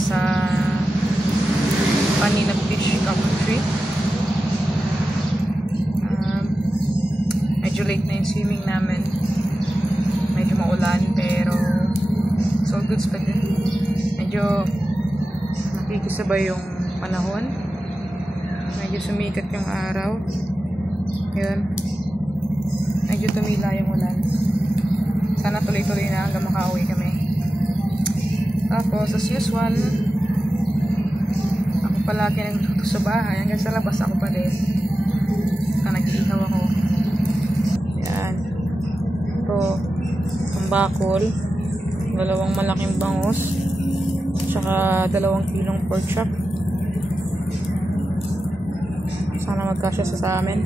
sa Panina Beach Country. Medyo late na yung swimming namin. Medyo maulan pero it's all goods pa din. Medyo nakikisabay yung panahon. Medyo sumikat yung araw. Yun. Medyo tumila yung ulan. Sana tuloy-tuloy na hanggang makauwi kami. Tapos, as usual, ako palagi nagluto sa bahay. Hanggang sa labas ako pa din. Nag-iihaw ako. Yan. Ito, ang bakol. 2 malaking bangus. Tsaka 2 kilong pork chop. Sana magkasya sa amin.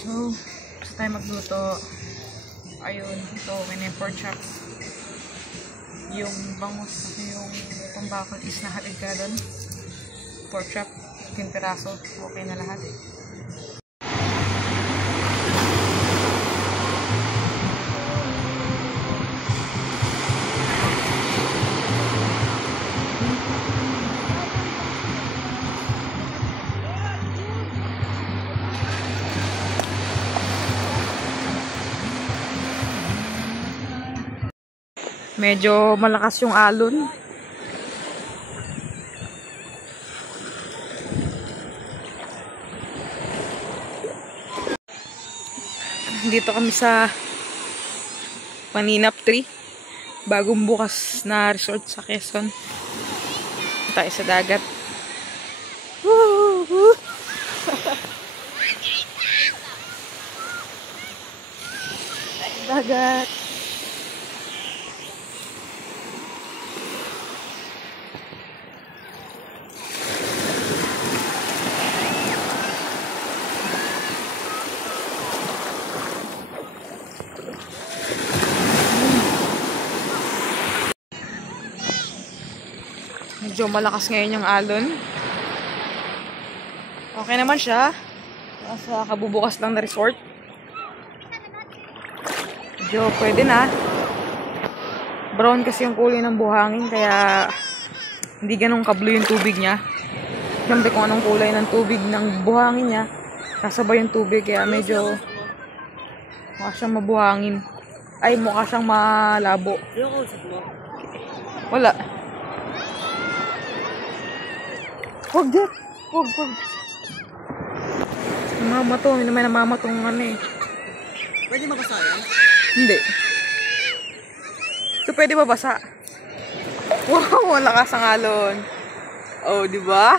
So, gusto tayo magluto. Ayun, ito, may pork chop. Yung bangus, yung pambakol is nahalid ka doon. Pork chop, 10 piraso. Okay na lahat. Medyo malakas yung alon. Dito kami sa Paninap Tree. Bagong bukas na resort sa Quezon. Tayo sa dagat. Woo! Dagat. Medyo malakas ngayon yung alon. Okay naman siya. Nasa kabubukas lang na resort. Medyo pwede na. Brown kasi yung kulay ng buhangin, kaya hindi ganun kablo yung tubig niya. Siyempre kung anong kulay ng tubig ng buhangin niya, kasabay yung tubig, kaya medyo mukha siyang mabuhangin. Ay, mukha siyang malabo. Wala. Huwag dyan. Huwag. Mama to. Hindi naman na mama tong ano eh. Pwede mabasa yan? Hindi. So, pwede mabasa. Wow, ang lakas ang alon. Oh, di ba?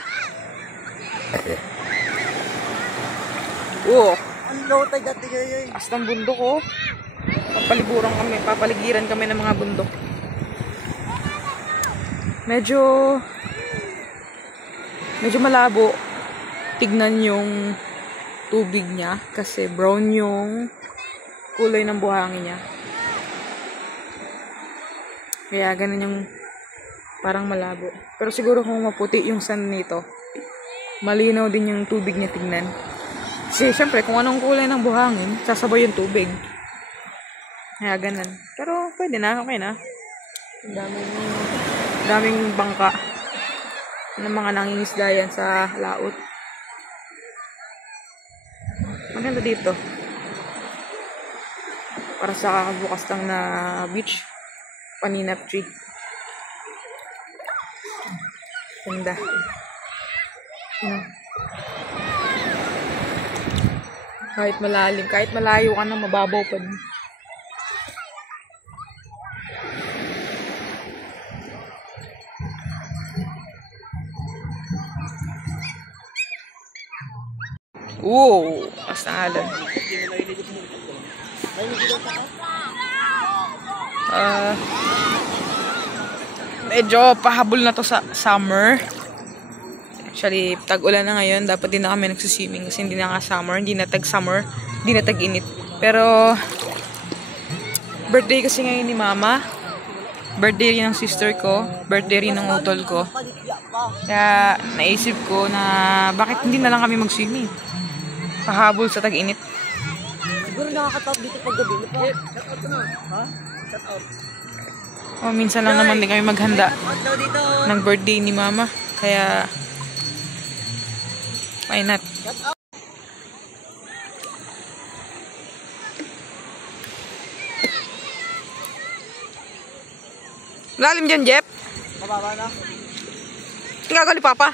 Oh. Ang low tide dati ngayon. Taas ng bundok, oh. Papaligiran kami ng mga bundok. Medyo malabo tignan yung tubig niya kasi brown yung kulay ng buhangin niya. Kaya ganun yung parang malabo. Pero siguro kung maputi yung sand nito, malinaw din yung tubig niya tignan. Kasi syempre kung anong kulay ng buhangin, sasabay yung tubig. Kaya ganun. Pero pwede na, okay na. Daming bangka ng mga nangingisda yan sa laot. Maganda dito. Para sa kakabukas lang na beach. Paninap Tree. Ganda. Kahit malalim, kahit malayo ka na, mababaw pa din. Wow! As na alon. Medyo pahabol na to sa summer. Actually, tag-ulan na ngayon. Dapat din na kami nagsiswimming kasi hindi na nga summer. Hindi na tag-summer. Hindi na tag-init. Pero, birthday kasi ngayon ni Mama. Birthday rin ng sister ko. Birthday rin ng utol ko. Kaya, naisip ko na bakit hindi na lang kami mag-swimming. Pahabol sa tag-init. Siguro nakakatawag dito pag gabi. Shout out na. Ha? Shout out. Oh, minsan lang naman din kami maghanda ng birthday ni Mama. Kaya, why not? Lalim dyan, Jeff. Mababa na. Tingnan ni Papa.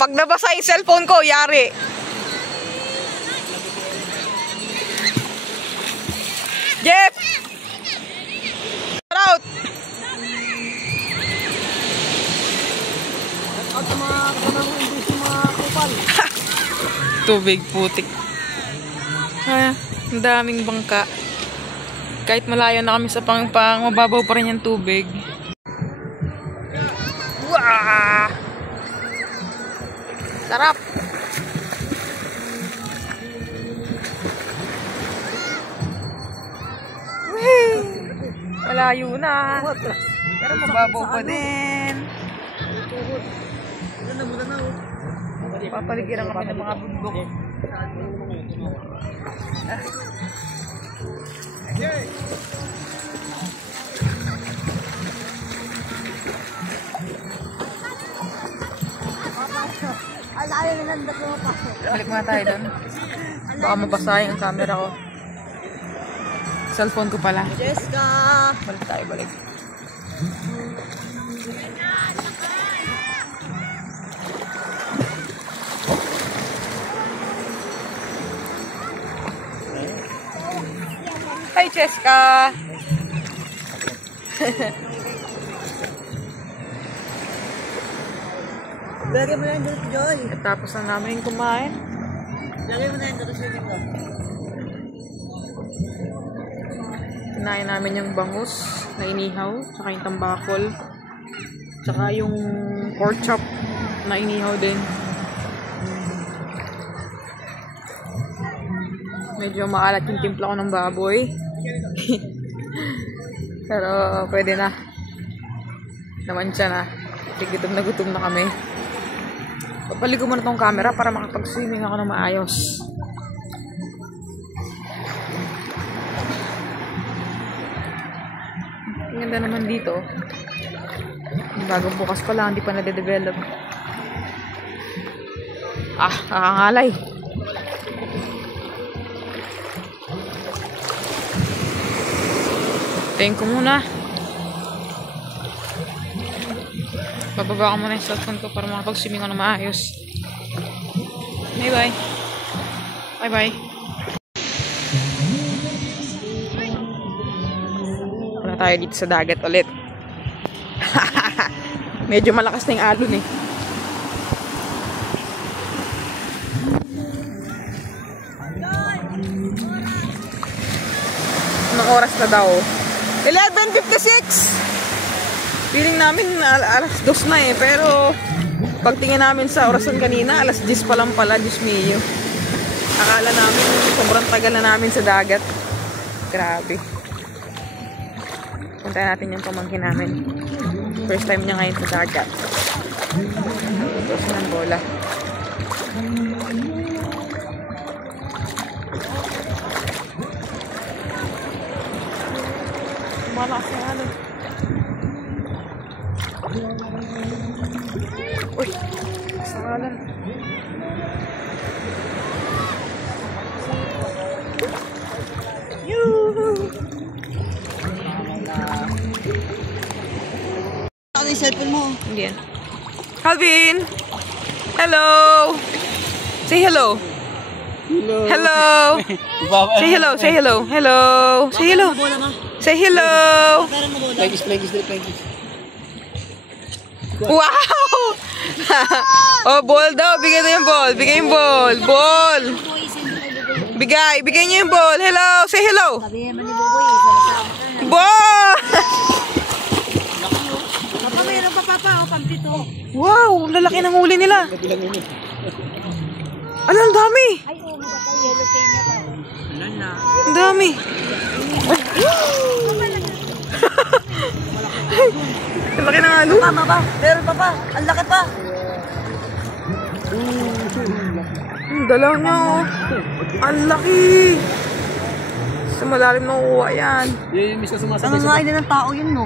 Pag nabasa yung cellphone ko, yari. Jeff! Out! Shout out sa mga kasamang hindi sa mga kupal. Tubig putik. Ang daming bangka. Kahit malayo na kami sa pang mababaw pa rin yung tubig. Wow! Sarap! Whee! Malayo na. Pero mababaw pa din. Papaligiran kami ng mga bundok. Balik muna tayo doon. Baka mabasahin ang camera ko. Cellphone ko pala. Jessica! Balik tayo, balik. Hi, Jessica! Lagay mo na yung dito, Joy. Tapos na namin kumain. Lagay mo na yung dito, swimming ko. Kinain namin yung bangus na inihaw, tsaka yung tambakol, tsaka yung pork chop na inihaw din. Medyo maalat yung timpla ko ng baboy. Pero pwede na. Naman siya na. Kasi gutom na kami. Papaligo mo na tong camera para makapag-swimming ako ng maayos. Ang ganda naman dito. Bagong bukas pa lang, hindi pa nade-develop. Kakangalay. Tingin ko muna. Bababa ko muna yung cellphone ko para makapag-swimming ako na maayos. Bye-bye. Bye-bye. Punta tayo dito sa dagat ulit. Medyo malakas na yung alon eh. Anong oras na daw? 11:56! Feeling namin alas 2 na eh. Pero pagtingin namin sa orasan kanina, alas 10 pa lang pala. Diyos mio. Akala namin sobrang tagal na namin sa dagat. Grabe. Puntahan natin yung pamangkin namin. First time niya ngayon sa dagat. Tapos ng bola. Malakas na ano. Uy, sangalan. Ano yung cellphone mo? Hindi yan. Calvin! Hello! Say hello! Hello! Say hello! Say hello! Hello! Say hello! Say hello! Wow! Oh, ball daw. Bigay na yung ball. Bigay yung ball. Ball! Bigay. Bigay niyo yung ball. Hello! Say hello! Ball! Papa, mayroon pa papa. O, pampito. Wow! Lalaki ng huli nila. Ano, ang dami! Ay, oo, yellow pain niya pa. Ang dami. Ang laki ng halo. Papa, meron pa pa. Ang laki pa. Ang dalaw niya oh. Ang laki. Sa malalim na kuha yan. Nangangain na ng tao yun, no?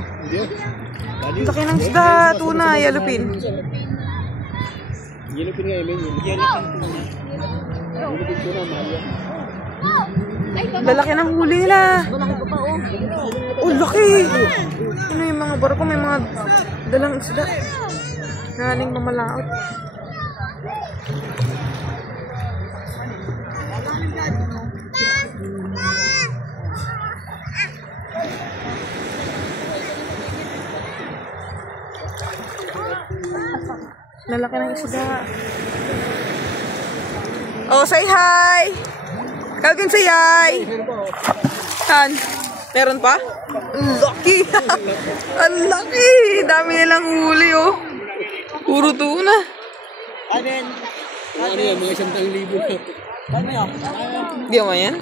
Ang laki ng isda. Tuna, yellowfin. Yellowfin nga, yellowfin. Lalaki ng huli nila. Malaki pa pa, oh. Oh, laki. Ano yung mga barko? May mga dalang isda. Naling mamalaot. Lalaki ng isda. Oh, say hi! Calvin, say hi! Han, meron pa? Ang laki! Ang laki! Dami nilang huli, oh. Puro tuna. Amen. Ano yan, mga 100,000. Ano yan? Di naman yan?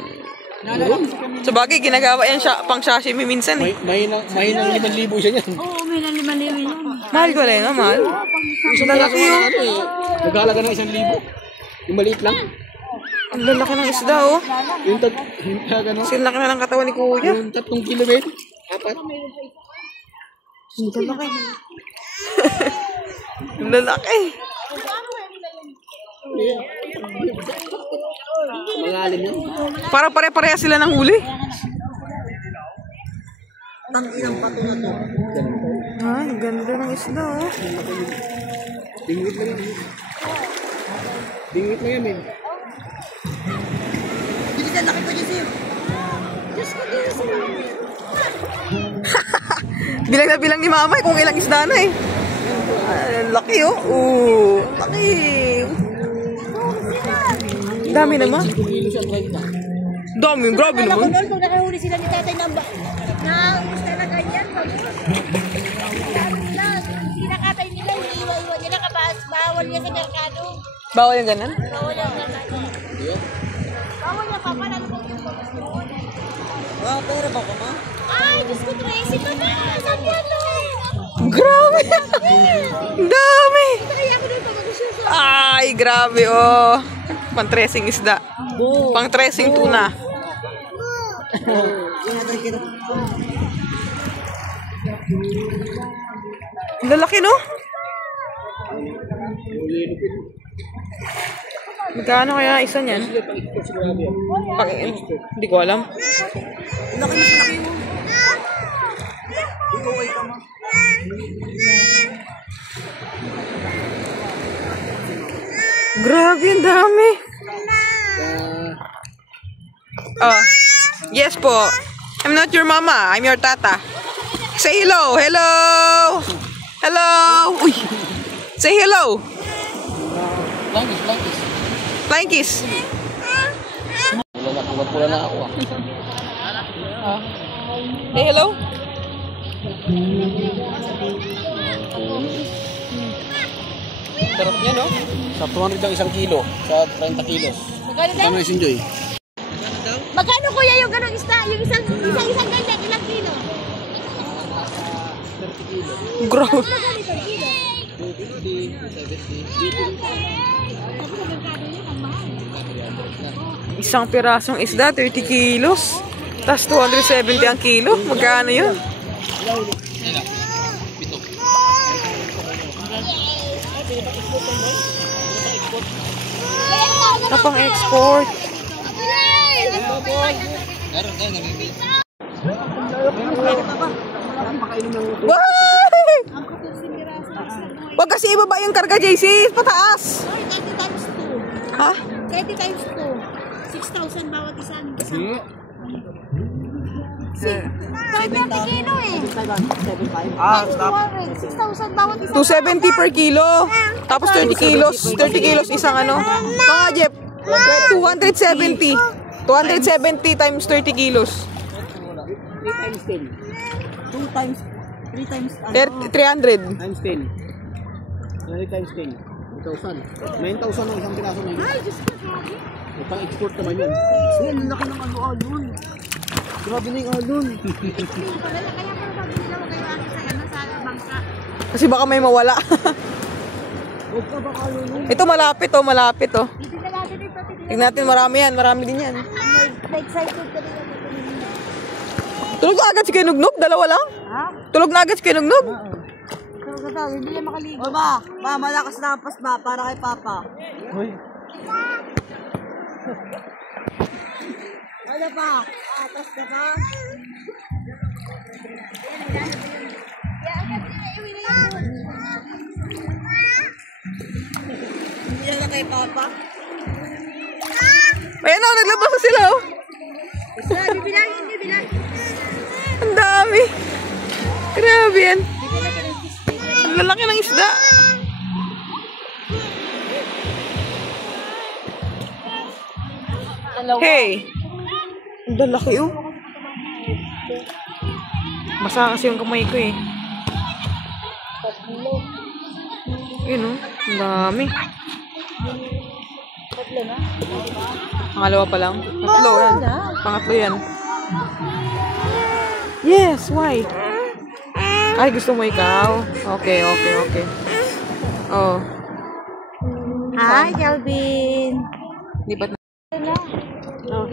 Sa bagay, ginagawa yan siya, pang sashimi minsan eh. May nang 5,000 siya niyan. Oo, may naliman-liman yan. Mahal ko rin, no? Mahal? Isang lalaki yun. Nag-aalaga ng 1,000. Yung maliit lang. Ang lalaki ng isda, oh. Yung gano. Kasi laki na ng katawan ni Kuya. Yung 3 kilometer. 4. Ang lalaki. Ang lalaki. Malalim yan. Para pare-pareha sila ng huli. Tangin ang pato na to. Ay, ganda ng isda, oh. Dingwit lang yan. Dingwit lang yan, men. Hindi ka nakita dyan sa'yo. Diyos ko, Diyos ko. Bilang na bilang ni Mama kung ilang isda na eh. Laki, oh. Laki. Dami naman. 5 kilo siya, 30. Dami, grabe Alam ko naman. noon, kung nakahuli sila ni tatay na gusto na ganyan, kinakatay nila, iiwa-iwa nila, bawal niya sa merkado. Bawal yung ganun? Bawal yan merkado. Bawal yan Wala ka pera ba ka, ma? Ay, Diyos ko, Tracy ka na! Sabi ano? Grabe! Dami! Kaya ako dito, mag-shoot. Ay, grabe oh. Pang-tressing isda. Pang-tressing tuna. Lalaki no? Magkano kaya isa niyan? Hindi ko alam. Grabe, ang dami. Oh. Yes po. I'm not your mama. I'm your tata. Say hello. Hello. Hello. Uy. Say hello. Flying kiss. Pula na ako. Say hello. Sarap niya, no? Sa 200 lang 1 kilo. Sa 30 kilos. Magkano daw? Ano yung Joy? Magkano kuya yung ganong isda? Yung isang ganyan, ilang kilo? Gross. Isang pirasong isda, 30 kilos. Tapos 270 ang kilo. Magkano yun? Tapang export. Wag kasi ibaba yung karga, JC. Pataas. 30 times 2. Ha? 30 times 2. 6,000 bawat isa. 70 kilo eh. 6,000 bawat isa. 270 per kilo. Tapos 30 kilos. 30 kilos isang ano. Mga Jeff. 270. 270 times 30 kilos. 3 times 10. 2 times 3 times 300. times 10. 20 times 10. 2,000. 9,000 ang isang piraso na yun. Ay, Diyos ko, grabe. Pang export naman yan. Ang laki ng alon. Grabe na yung alon. Kaya pala sabi nila huwag kayo ate sa bangka. Kasi baka may mawala. Huwag ka baka alon. Ito malapit oh, malapit oh. Hindi na natin ito. Tignan natin, marami yan, marami din yan. Na-excited ka rin natin. Tulog na agad si Kinugnog, dalawa lang. Ha? Tulog na agad si Kinugnog. Tulog daw, hindi na makaligo. O ba, malakas na ang pasma para kay Papa. Hoy. Ano pa? Atas na ka? Hindi na kay Papa. Ayan oh, naglabas na sila oh. Bibilangin. Ang dami. Grabe yan. Ang lalaki ng isda. Hey. Ang lalaki oh. Basa kasi yung kamay ko eh. Yun oh. Ang dami. Pangalawa pa lang. Tatlo yan. Pangatlo yan. Yes, why? Ay, gusto mo ikaw? Okay. Oh. Hi, Calvin. Lipat na. Oh.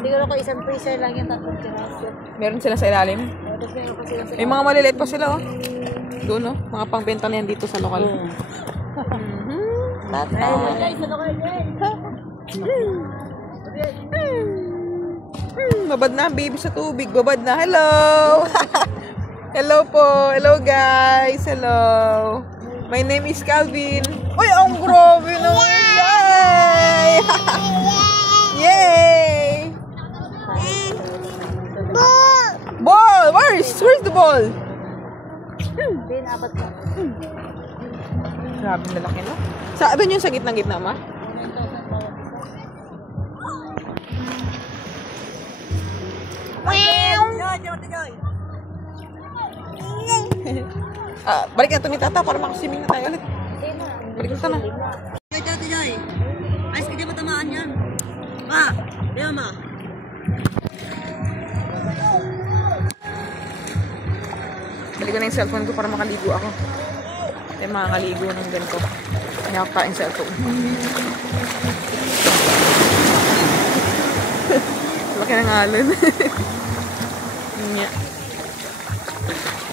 Siguro ko isang freezer lang yung 3 piraso. Meron sila sa ilalim. Tapos meron pa sila sa May mga maliliit pa sila oh. Doon oh. Mga pangbenta na yan dito sa lokal. guys, ano kayo Babad na ang baby sa tubig. Babad na. Hello! Hello po. Hello guys. Hello. My name is Calvin. Uy, ang grabe naman. Yay! Yay! Ball! Where's the ball? Apat na. Grabe na laki no? Doon yung sa gitna-gitna ma? Balik na ito ni Tata para makasimming na tayo ulit. Balik na ito na. Ay, Tati Joy. Ayos ka dyan matamaan yan. Ma! Ayan, ma! Balik ko na yung cellphone ko para makaligo ako. Hindi makakaligo ng ganito. Hayak pa yung cellphone. Laki ng alon. Yun nga.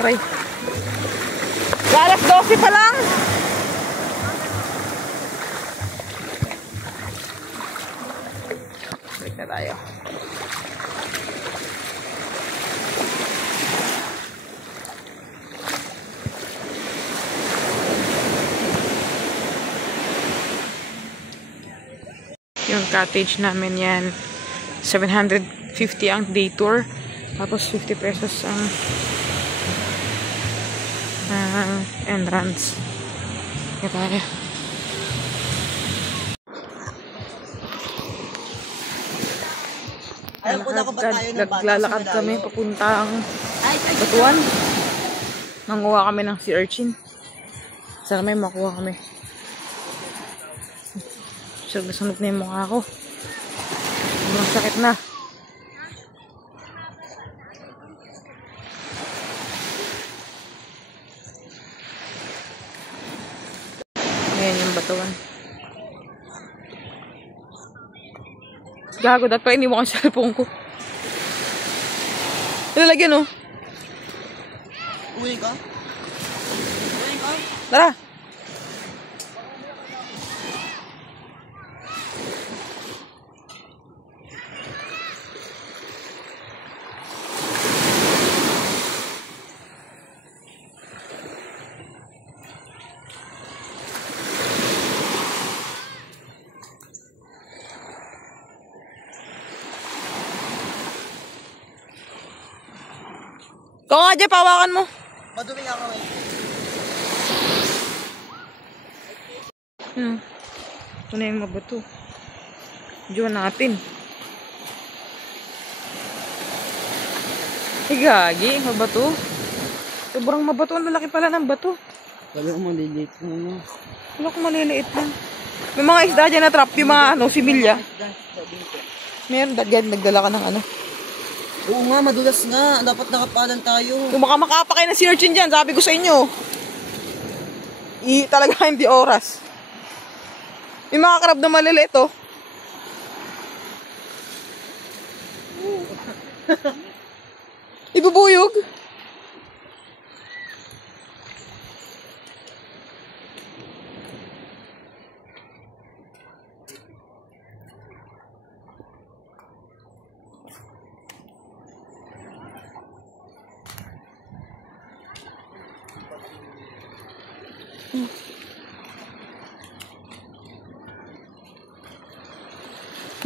Aray. Alas 12 pa lang! Balik na tayo. Yung cottage namin yan, 750 ang day tour. Tapos 50 pesos ang entrance. Kaya tayo. Alam ko na kung ba't tayo ng bata. Naglalakad kami papuntang Batuan. Manguha kami ng sea urchin. Sana may makuha kami. Sunog na yung mukha ko. Sobrang sakit na. Ayan yung Batuan. Gago, dapat pa iniwan ko yung cellphone ko. Nalalagyan, oh. Uwi ka? Uwi ka? Tara. Ikaw nga, Jeff, hawakan mo. Madumi nga kami. Ito na yung mabato. Diyan natin. Ay, gagi. Mabato. Sobrang mabato. Ang lalaki pala ng bato. Kala ko maliliit mo, no? Wala ko maliliit lang. May mga isda dyan na trap. Yung mga similya. Meron dyan. Nagdala ka ng ano. Oo nga, madulas nga. Dapat nakapalan tayo. Kung makapa kayo ng sea urchin dyan, sabi ko sa inyo. Talaga hindi oras. May mga crab na maliliit, oh. Ibubuyog.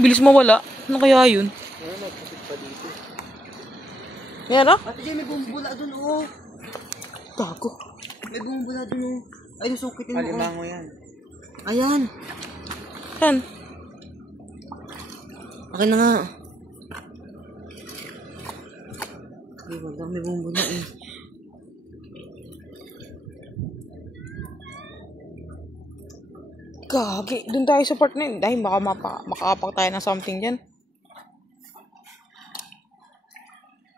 Bilis mawala. Ano kaya yun? Yan, ah? Ate Jay, may bumubula dun, oh. Tago. May bumubula dun, oh. Ay, nasukitin mo, oh. Alimango yan. Ayan. Yan. Akin na nga. Ay, wala. May bumubula, eh. Gagi. Doon tayo sa part na yun. Dahil baka makapak tayo ng something dyan.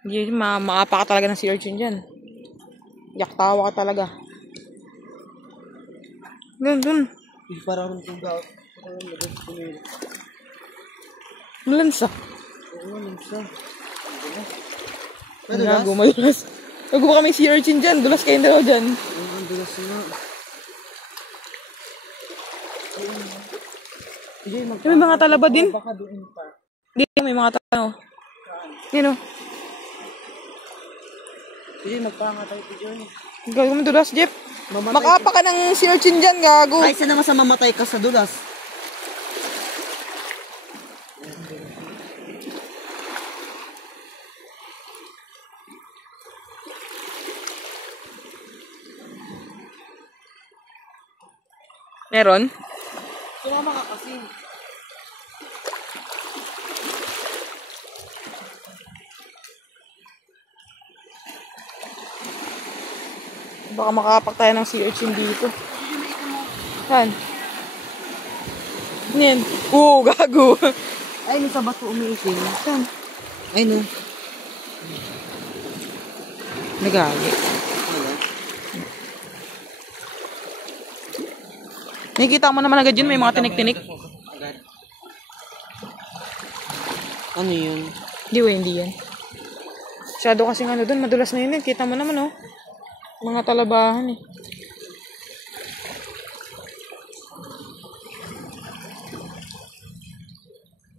Hindi, makapa ka talaga ng sea urchin dyan. Yaktawa ka talaga. Dun. Parang tugaw. Malansa. Oo, lansa. Gago, madulas. Gago ba kami sea urchin dyan? Dulas kayo dalawa dyan. Oo, ang dulas nga. May mga talaba din. Baka doon pa. Hindi, may mga talaba. Yan, oh. Hindi, magpanga tayo ito dyan. Gago mo dulas, Jeff. Mamatay Makapa ka ng sea urchin dyan, gago. Ay, sana nga sa mamatay ka sa dulas. Meron? Sumama ka kasi. Baka makapak tayo ng sea urchin dito. Yan. Yan. Oo, gago. Ay, no, sa bato umiitim. Saan? Ay, no. Nagagi. Wala. Nakikita mo naman agad yun, may mga tinik-tinik. Ano yun? Hindi yan. Masyado kasing ano dun, madulas na yun eh. Kita mo naman oh. Mga talabahan eh.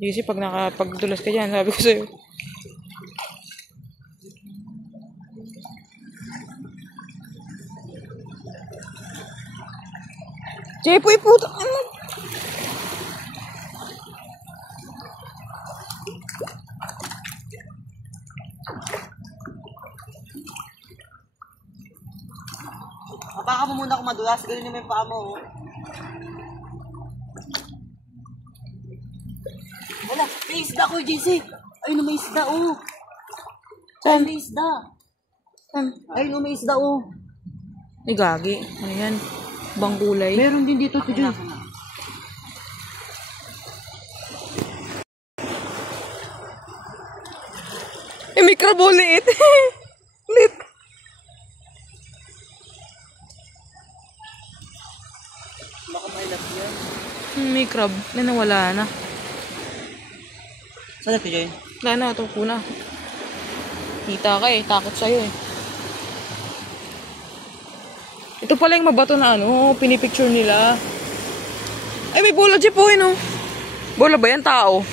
Kasi pag nakapagdulas ka dyan, sabi ko sa'yo. Jepoy, puto. Ano? Baka mo muna ako madulas. Ganun naman yung paa mo. Oh. Wala, may isda ko, JC. Ayun, may isda, oh. Saan? May isda. Saan? Ayun, may isda, oh. Nagagi. Ano yan? Bang kulay? Meron din dito, Tujo. Eh, may krabo liit. Liit. Baka mailap yan. May crab. Na nawala na. Saan natin, Joy? Wala na, ito kuna. Kita ka eh. Takot sa'yo eh. Ito pala yung mabato na ano, pinipicture nila. Ay, may bola dyan po eh, no? Bola ba yan? Tao?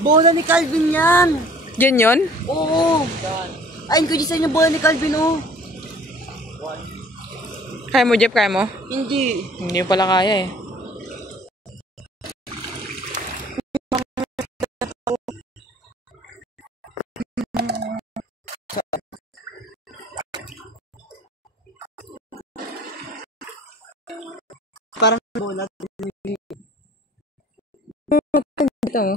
Bola ni Calvin yan. Yan yun? Oo. Ayun ko dyan sa inyo, bola ni Calvin, oh. Kaya mo, Jeff? Kaya mo? Hindi. Hindi mo pala kaya eh. Parang bola. Ito mo.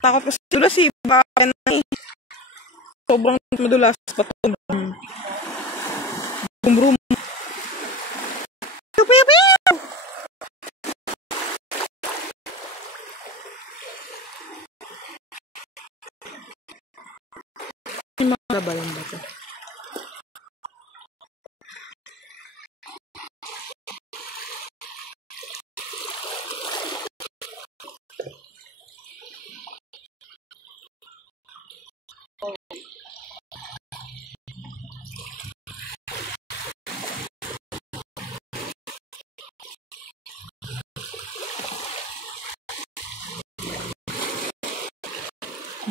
Takot ko sa dulas eh. Baka na eh. Sobrang madulas. Patulong. Brum-brum. Piu-piu-piu! Yung mga labalan ba ito?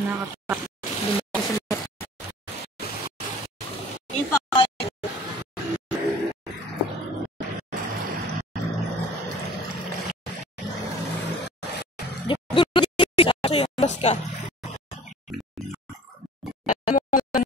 Nakakatakot. Sa yung bas ka. Alam mo lang.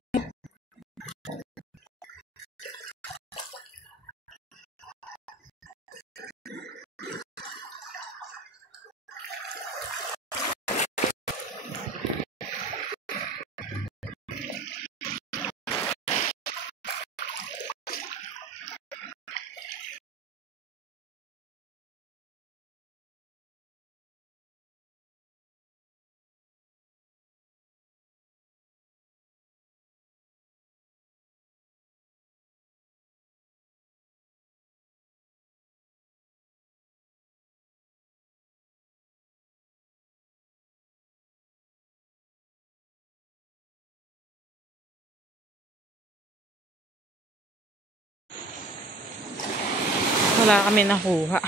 Wala kami nakuha.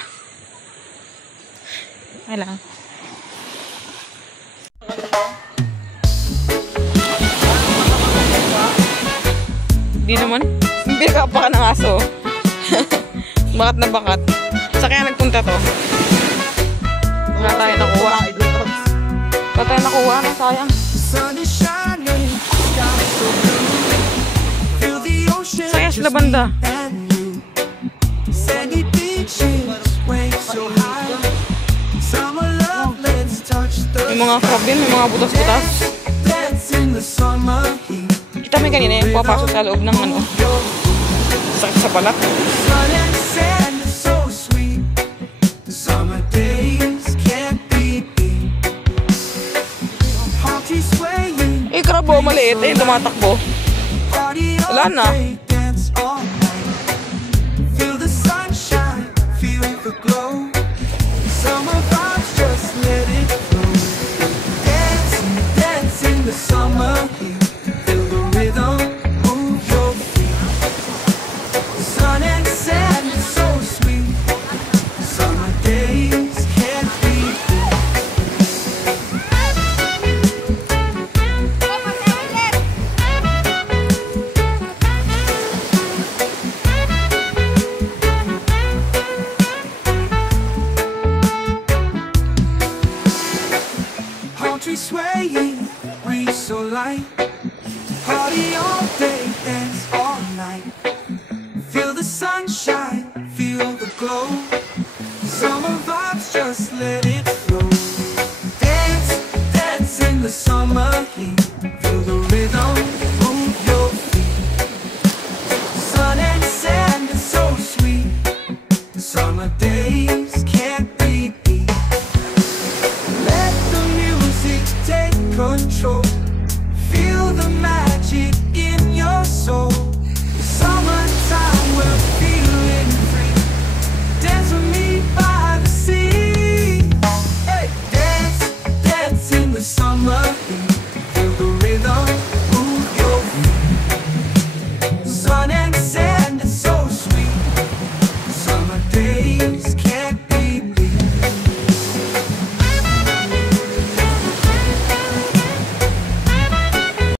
Kailangan. Di naman. Hindi ka pa ng aso. Bakat na bakat. Sa kaya nagpunta to. Wala tayo nakuha. Wala tayo nakuha. Sayang. Sayang sila banda. May mga crab yan, may mga butas-butas. Kita mo yung kanina yung papasok sa loob ng ano. Sakit sa balat. Eh, crab oh, maliit eh, tumatakbo. Wala na. Swaying, breeze so light, party all day, dance all night. Feel the sunshine, feel the glow. Summer vibes, just let it flow. Dance, dance in the summer heat. Feel the rhythm, move your feet. Sun and sand is so sweet. Summer days can't be beat. Let the music take control. Feel the magic in your soul.